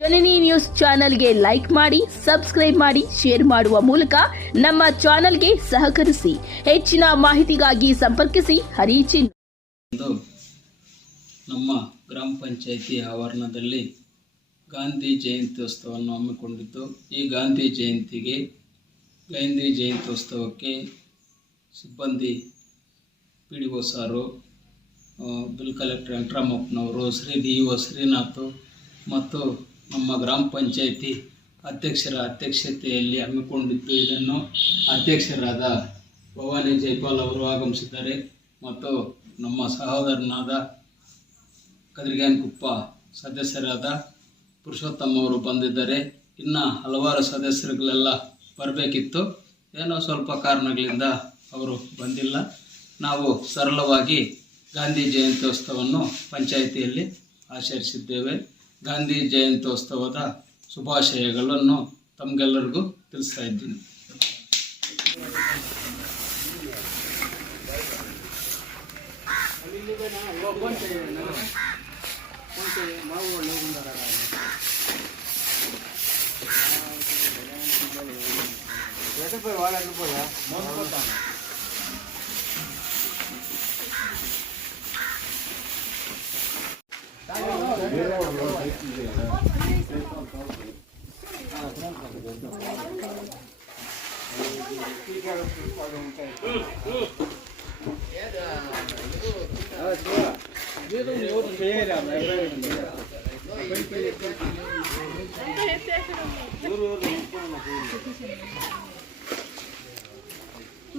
ಜನನಿ news ಚಾನೆಲ್ಗೆ like ಮಾಡಿ, subscribe ಮಾಡಿ, ಶೇರ್ ಮಾಡುವ ಮೂಲಕ ನಮ್ಮ ಚಾನೆಲ್ಗೆ ಸಹಕರಿಸಿ. ಹೆಚ್ಚಿನ ಮಾಹಿತಿಗಾಗಿ ಸಂಪರ್ಕಿಸಿ ಹರಿಚಿನ್. ನಮ್ಮ ಗ್ರಾಮ ಪಂಚಾಯಿತಿ ಆವರಣದಲ್ಲಿ ಗಾಂಧಿ ಜಯಂತ್ಯೋತ್ಸವವನ್ನು ಹಮ್ಮಿಕೊಂಡಿದ್ದು, ಈ ಗಾಂಧಿ ಜಯಂತ್ಯೋತ್ಸವಕ್ಕೆ ಸಿಬ್ಬಂದಿ PDO ಸಾರು, ಬಿಲ್ ಕಲೆಕ್ಟರ್ ವೆಂಕಟರಾಮಪ್ಪನವರು, ಶ್ರೀ DO ಶ್ರೀನಾಥ್ ಮತ್ತು ನಮ್ಮ ಗ್ರಾಮ ಪಂಚಾಯಿತಿ ಅಧ್ಯಕ್ಷರ ಅಧ್ಯಕ್ಷತೆಯಲ್ಲಿ ಹಮ್ಮಿಕೊಂಡಿದ್ದು, ಇದನ್ನು ಅಧ್ಯಕ್ಷರಾದ ಭವಾನಿ ಜೈಪಾಲ್ ಅವರು ಆಗಮಿಸಿದ್ದಾರೆ ಮತ್ತು ನಮ್ಮ ಸಹೋದರನಾದ ಕದ್ರಿಗಾನಕೊಪ್ಪ ಸದಸ್ಯರಾದ ಪುರುಷೋತ್ತಮ ಅವರು ಬಂದಿದ್ದಾರೆ. ಇನ್ನು ಹಲವಾರು ಸದಸ್ಯರುಗಳೆಲ್ಲ ಬರಬೇಕಿತ್ತು, ಏನೋ ಸ್ವಲ್ಪ ಕಾರಣಗಳಿಂದ ಅವರು ಬಂದಿಲ್ಲ. ನಾವು ಸರಳವಾಗಿ ಗಾಂಧಿ ಜಯಂತ್ಯೋತ್ಸವವನ್ನು ಪಂಚಾಯಿತಿಯಲ್ಲಿ ಆಚರಿಸಿದ್ದೇವೆ. ಗಾಂಧಿ ಜಯಂತ್ಯೋತ್ಸವದ ಶುಭಾಶಯಗಳನ್ನು ತಮಗೆಲ್ಲರಿಗೂ ತಿಳಿಸ್ತಾ ಇದ್ದೀನಿ.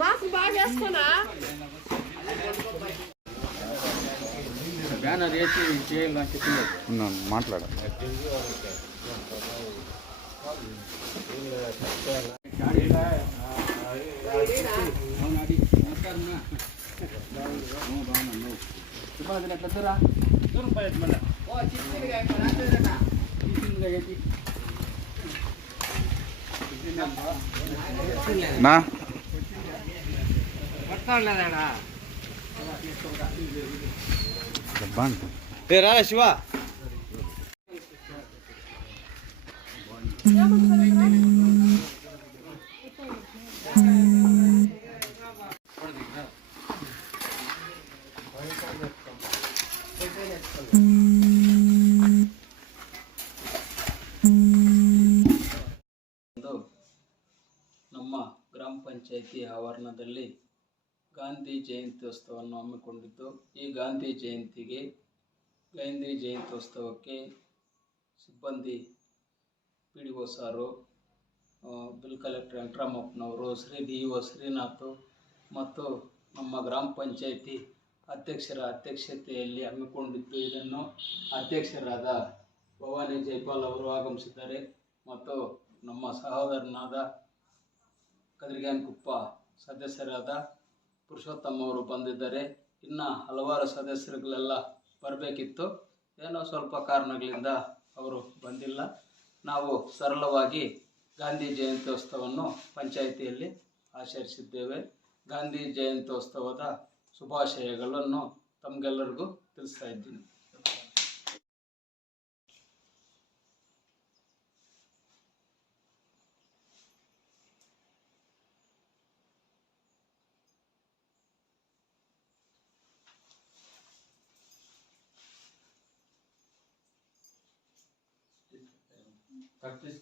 మాకు బాగా వేసుకున్నా బ్యానర్ వేసి చేయాలని చెప్పింది మాట్లాడాలి. రారా శివ ನಮ್ಮ ಗ್ರಾಮ ಪಂಚಾಯಿತಿ ಆವರಣದಲ್ಲಿ ಗಾಂಧಿ ಜಯಂತ್ಯೋತ್ಸವವನ್ನು ಹಮ್ಮಿಕೊಂಡಿದ್ದು, ಈ ಗಾಂಧಿ ಜಯಂತ್ಯೋತ್ಸವಕ್ಕೆ ಸಿಬ್ಬಂದಿ PDO ಸಾರು, ಬಿಲ್ ಕಲೆಕ್ಟರ್ ವೆಂಕಟರಾಮಪ್ಪನವರು, ಶ್ರೀ DO ಶ್ರೀನಾಥ್ ಮತ್ತು ನಮ್ಮ ಗ್ರಾಮ ಪಂಚಾಯಿತಿ ಅಧ್ಯಕ್ಷರ ಅಧ್ಯಕ್ಷತೆಯಲ್ಲಿ ಹಮ್ಮಿಕೊಂಡಿದ್ದು, ಇದನ್ನು ಅಧ್ಯಕ್ಷರಾದ ಭವಾನಿ ಜೈಪಾಲ್ ಅವರು ಆಗಮಿಸಿದ್ದಾರೆ ಮತ್ತು ನಮ್ಮ ಸಹೋದರನಾದ ಕದ್ರಿಗಾನಕೊಪ್ಪ ಸದಸ್ಯರಾದ ಪುರುಷೋತ್ತಮ ಅವರು ಬಂದಿದ್ದಾರೆ. ಇನ್ನು ಹಲವಾರು ಸದಸ್ಯರುಗಳೆಲ್ಲ ಬರಬೇಕಿತ್ತು, ಏನೋ ಸ್ವಲ್ಪ ಕಾರಣಗಳಿಂದ ಅವರು ಬಂದಿಲ್ಲ. ನಾವು ಸರಳವಾಗಿ ಗಾಂಧಿ ಜಯಂತ್ಯೋತ್ಸವವನ್ನು ಪಂಚಾಯಿತಿಯಲ್ಲಿ ಆಚರಿಸಿದ್ದೇವೆ. ಗಾಂಧಿ ಜಯಂತ್ಯೋತ್ಸವದ ಶುಭಾಶಯಗಳನ್ನು ತಮಗೆಲ್ಲರಿಗೂ ತಿಳಿಸ್ತಾ ಇದ್ದೀನಿ. Practice.